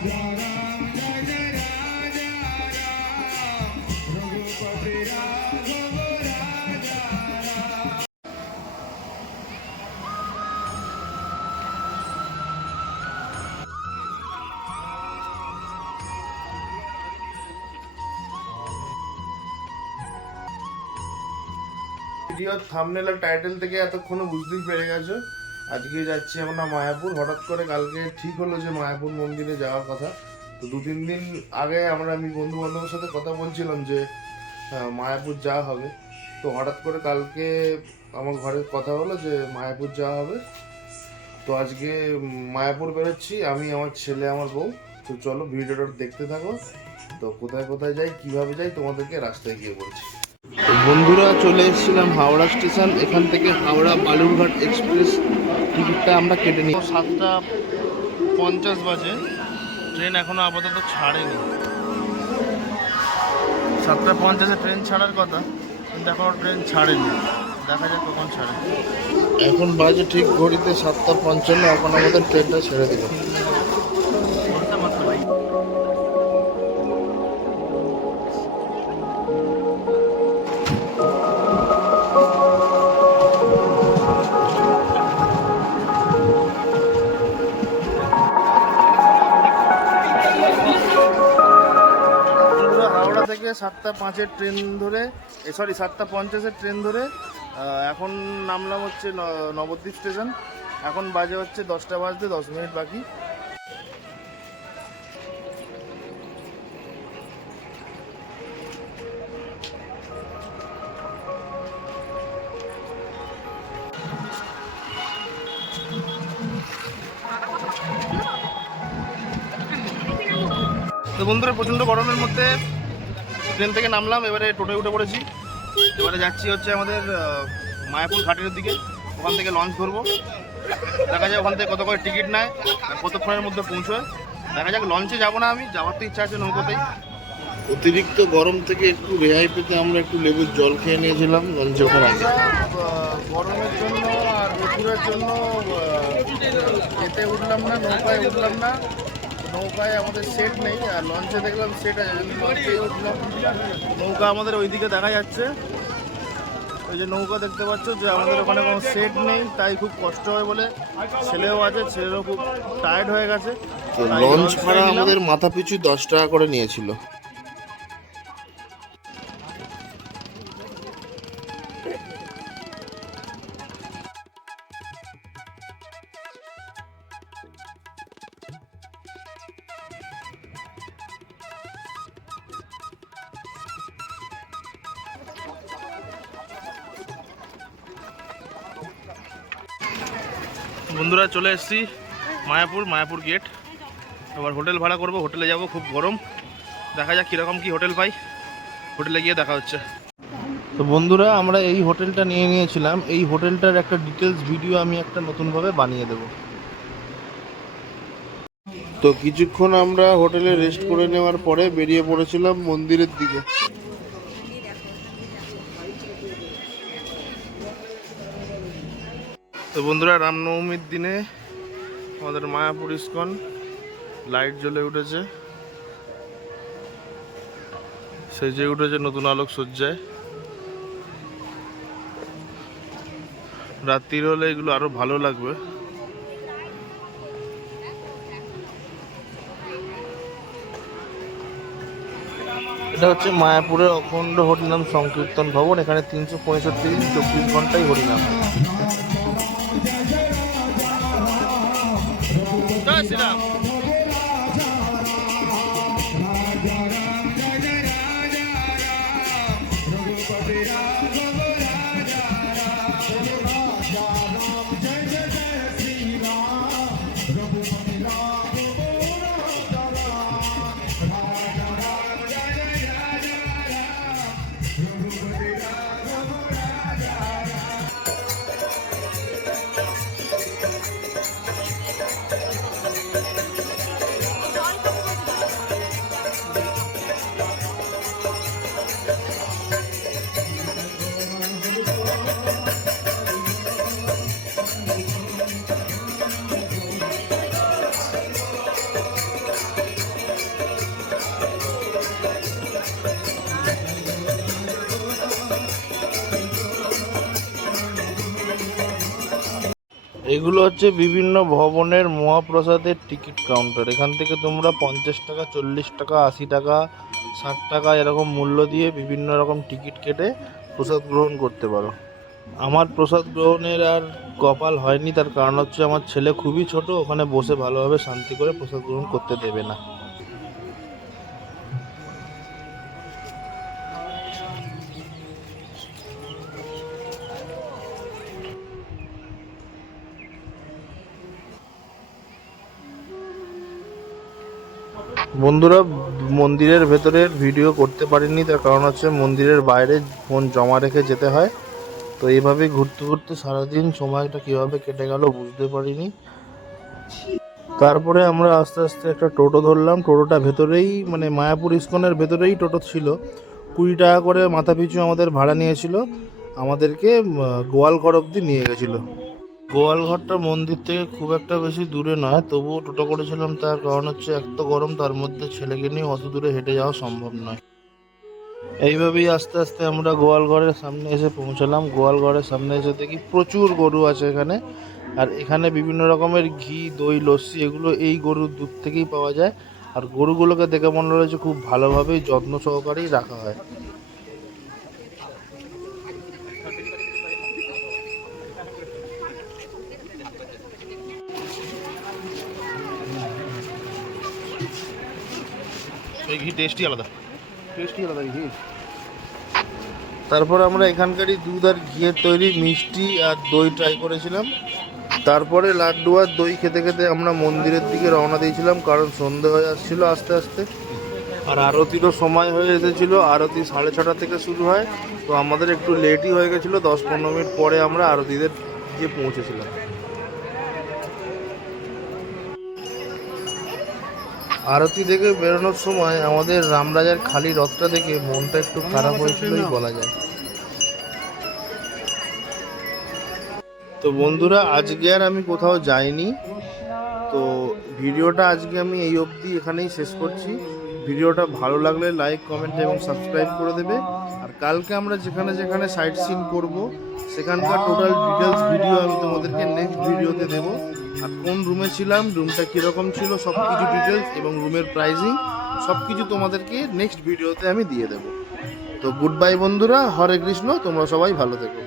ভিডিওর থাম্বনেল আর টাইটেল থেকে এতক্ষণ বুঝতেই পেরে গেছো আজকে যাচ্ছি আমরা মায়াপুর। হঠাৎ করে কালকে ঠিক হলো যে মায়াপুর মন্দিরে যাওয়ার কথা। তো 2-3 দিন আগে আমি বন্ধু বান্ধবের সাথে কথা বলছিলাম যে মায়াপুর যাওয়া হবে। তো হঠাৎ করে কালকে আমার ঘরে কথা হলো যে মায়াপুর যাওয়া হবে। তো আজকে মায়াপুর বেরোচ্ছি আমি, আমার ছেলে, আমার বউ। তো চলো ভিডিওটা দেখতে থাকো। তো কোথায় কোথায় যাই, কিভাবে যাই, তোমাদেরকে রাস্তায় গিয়ে বলছি। বন্ধুরা, চলে এসেছিলাম হাওড়া স্টেশন। এখান থেকে হাওড়া বালুরঘাট এক্সপ্রেস টিকিটটা আমরা কেটে নিই। 7:50 বাজে, ট্রেন এখনো আপাতত ছাড়েনি। 7:50 ট্রেন ছাড়ার কথা, কিন্তু এখনো ট্রেন ছাড়েনি। দেখা যাক কখন ছাড়ে। এখন বাজে ঠিক ঘড়িতে 7:55। এখন আমাদের ট্রেনটা ছেড়ে দিল। হাওড়া থেকে 7:05 ট্রেন ধরে, 7:50 ট্রেন ধরে এখন নামলাম হচ্ছে নবদ্বীপ স্টেশন। এখন বাজে হচ্ছে 10টা বাজতে 10 মিনিট বাকি। তো বন্ধুরা, প্রচণ্ড গরমের মধ্যে ট্রেন থেকে নামলাম, এবারে টোটোয় উঠে পড়েছি। এবারে যাচ্ছি হচ্ছে আমাদের মায়াপুর ঘাটের দিকে। ওখান থেকে লঞ্চ ধরবো। দেখা যায় ওখান থেকে কত করে টিকিট নেয় আর কতক্ষণের মধ্যে পৌঁছয়। দেখা যাক। লঞ্চে যাবো না, আমি যাওয়ার তো ইচ্ছা আছে নৌকোতেই। অতিরিক্ত গরম থেকে একটু রেহাই পেতে আমরা একটু লেবুর জল খেয়ে নিয়েছিলাম লঞ্চে ওঠার আগে। গরমের জন্য আর রোদ্দুরের জন্য এতে উঠলাম না, নৌকায় উঠলাম না। নৌকায় আমাদের সেট নেই, আর লঞ্চে দেখলাম সেট আছে, লঞ্চেই উঠলাম। নৌকা আমাদের ওইদিকে দেখা যাচ্ছে, ওই যে নৌকা দেখতে পাচ্ছ, যে আমাদের ওখানে কোনো সেট নেই, তাই খুব কষ্ট হয় বলে। ছেলেও আছে, ছেলেরও খুব টায়ার্ড হয়ে গেছে। তো লঞ্চ ভাড়া আমাদের মাথা পিছু 10 টাকা করে নিয়েছিল। বন্ধুরা, চলে এসেছি মায়াপুর গেট। এবার হোটেল ভাড়া করব, হোটেলে যাব। খুব গরম, দেখা যাক কীরকম কি হোটেল পাই। হোটেলে গিয়ে দেখা হচ্ছে। তো বন্ধুরা, আমরা এই হোটেলটা নিয়েছিলাম। এই হোটেলটার একটা ডিটেলস ভিডিও আমি একটা নতুনভাবে বানিয়ে দেব। তো কিছুক্ষণ আমরা হোটেলে রেস্ট করে নেওয়ার পরে বেরিয়ে পড়েছিলাম মন্দিরের দিকে। তো বন্ধুরা, রামনবমীর দিনে আমাদের মায়াপুর ইস্কন লাইট জ্বলে উঠেছে, সেজে উঠেছে নতুন আলোক সজ্জায়। রাত্রির হলে এগুলো আরো ভালো লাগবে। এটা হচ্ছে মায়াপুরের অখণ্ড হরিনাম সংকীর্তন ভবন। এখানে 365 দিন 24 ঘন্টাই হরিনাম। জয় শ্রীরাম। এগুলো হচ্ছে বিভিন্ন ভবনের মহাপ্রসাদের টিকিট কাউন্টার। এখান থেকে তোমরা 50 টাকা, 40 টাকা, 80 টাকা, 60 টাকা এরকম মূল্য দিয়ে বিভিন্ন রকম টিকিট কেটে প্রসাদ গ্রহণ করতে পারো। আমার প্রসাদ গ্রহণের আর কপাল হয়নি, তার কারণ হচ্ছে আমার ছেলে খুবই ছোট, ওখানে বসে ভালোভাবে শান্তি করে প্রসাদ গ্রহণ করতে দেবে না। বন্ধুরা, মন্দিরের ভেতরের ভিডিও করতে পারিনি, তার কারণ হচ্ছে মন্দিরের বাইরে ফোন জমা রেখে যেতে হয়। তো এইভাবেই ঘুরতে ঘুরতে সারাদিন সময়টা কীভাবে কেটে গেল বুঝতে পারিনি। তারপরে আমরা আস্তে আস্তে একটা টোটো ধরলাম। টোটোটা ভেতরেই, মানে মায়াপুর ইস্কনের ভেতরেই টোটো ছিল। 20 টাকা করে মাথা পিছু আমাদের ভাড়া নিয়েছিল, আমাদেরকে গোয়ালঘর অবধি নিয়ে গেছিলো। গোয়ালঘরটা মন্দির থেকে খুব একটা বেশি দূরে নয়, তবুও টোটো করেছিলাম, তার কারণ হচ্ছে এত গরম, তার মধ্যে ছেলেকে নিয়ে অত দূরে হেঁটে যাওয়া সম্ভব নয়। এইভাবেই আস্তে আস্তে আমরা গোয়ালঘরের সামনে এসে পৌঁছালাম। গোয়ালঘরের সামনে এসে দেখি প্রচুর গরু আছে এখানে, আর এখানে বিভিন্ন রকমের ঘি, দই, লস্যি এগুলো এই গরুর দুধ থেকেই পাওয়া যায়। আর গরুগুলোকে দেখে মনে হয়েছে খুব ভালোভাবেই যত্ন সহকারেই রাখা হয়। এই ঘি টেস্টই আলাদা ঘি। তারপর আমরা এখানকারই দুধ আর ঘিয়ের তৈরি মিষ্টি আর দই ট্রাই করেছিলাম। তারপরে লাড্ডু আর দই খেতে খেতে আমরা মন্দিরের দিকে রওনা দিয়েছিলাম, কারণ সন্ধে হয়ে আসছিল আস্তে আস্তে, আর আরতিরও সময় হয়ে এসেছিলো। আরতি 6:30 থেকে শুরু হয়, তো আমাদের একটু লেটই হয়ে গেছিলো। 10-15 মিনিট পরে আমরা আরতিদের গিয়ে পৌঁছেছিলাম। আরতি দেখে বেরোনোর সময় আমাদের রামরাজার খালি রথটা দেখে মনটা একটু খারাপ হয়েছিলই বলা যায়। তো বন্ধুরা, আজকে আর আমি কোথাও যাইনি। তো ভিডিওটা আজকে আমি এই অবধি এখানেই শেষ করছি। ভিডিওটা ভালো লাগলে লাইক, কমেন্ট এবং সাবস্ক্রাইব করে দেবে। আর কালকে আমরা যেখানে যেখানে সাইট সিন করবো সেখানকার টোটাল ডিটেলস ভিডিও আমি তোমাদেরকে নেক্সট ভিডিওতে দেবো। আর কোন রুমে ছিলাম, রুমটা কীরকম ছিল, সব কিছু ডিটেলস এবং রুমের প্রাইসিং সব কিছু তোমাদেরকে নেক্সট ভিডিওতে আমি দিয়ে দেবো। তো গুড বাই বন্ধুরা, হরে কৃষ্ণ, তোমরা সবাই ভালো থেকো।